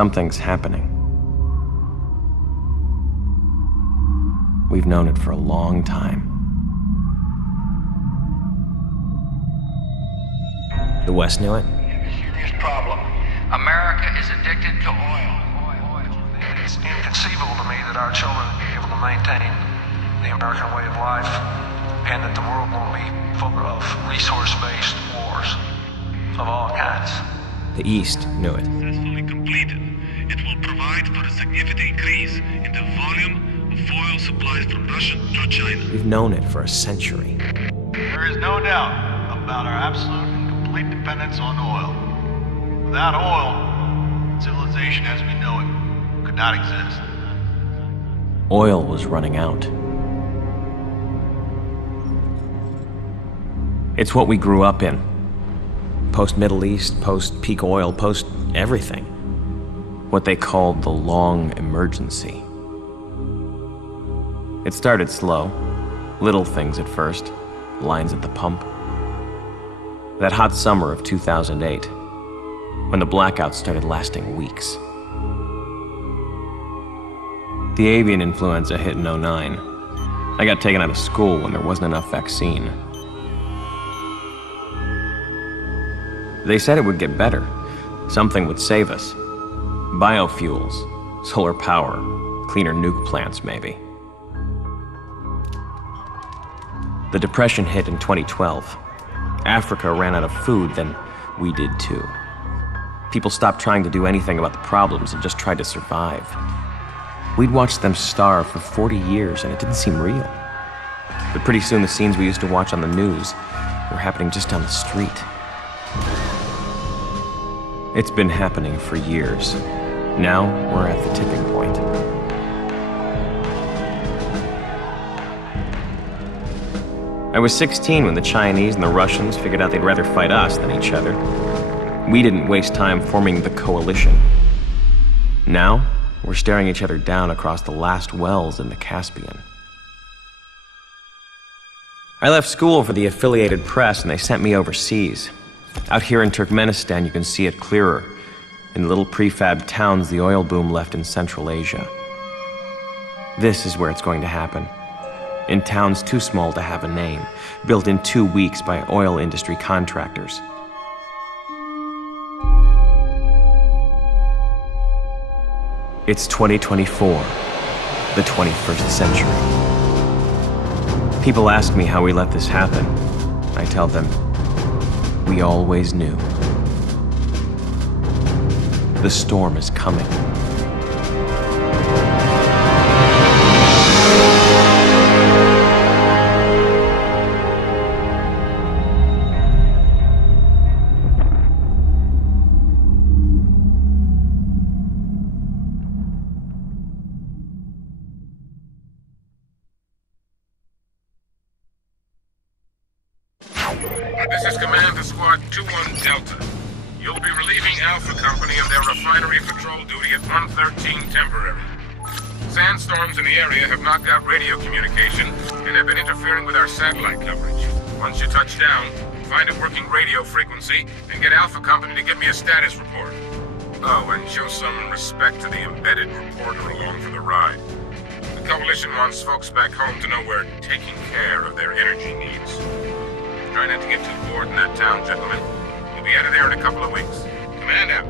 Something's happening. We've known it for a long time. The West knew it. We have a serious problem. America is addicted to oil. It's inconceivable to me that our children will be able to maintain the American way of life and that the world won't be full of resource-based wars of all kinds. The East knew it. Successfully completed, it will provide for a significant increase in the volume of oil supplies from Russia to China. We've known it for a century. There is no doubt about our absolute and complete dependence on oil. Without oil, civilization as we know it could not exist. Oil was running out. It's what we grew up in. Post-Middle East, post-peak oil, post-everything. What they called the long emergency. It started slow. Little things at first. Lines at the pump. That hot summer of 2008, when the blackouts started lasting weeks. The avian influenza hit in '09. I got taken out of school when there wasn't enough vaccine. They said it would get better. Something would save us. Biofuels, solar power, cleaner nuke plants maybe. The Depression hit in 2012. Africa ran out of food, then we did too. People stopped trying to do anything about the problems and just tried to survive. We'd watched them starve for 40 years and it didn't seem real. But pretty soon the scenes we used to watch on the news were happening just down the street. It's been happening for years. Now we're at the tipping point. I was 16 when the Chinese and the Russians figured out they'd rather fight us than each other. We didn't waste time forming the coalition. Now, we're staring each other down across the last wells in the Caspian. I left school for the affiliated press and they sent me overseas. Out here in Turkmenistan, you can see it clearer. In the little prefab towns the oil boom left in Central Asia. This is where it's going to happen. In towns too small to have a name, built in 2 weeks by oil industry contractors. It's 2024, the 21st century. People ask me how we let this happen. I tell them, we always knew. The storm is coming. This is Command to Squad 2-1 Delta. You'll be relieving Alpha Company of their refinery patrol duty at 113 temporary. Sandstorms in the area have knocked out radio communication and have been interfering with our satellite coverage. Once you touch down, find a working radio frequency and get Alpha Company to give me a status report. Oh, and show some respect to the embedded reporter along for the ride. The Coalition wants folks back home to know we're taking care of their energy needs. Try not to get too bored in that town, gentlemen. We'll be out of there in a couple of weeks. Command out.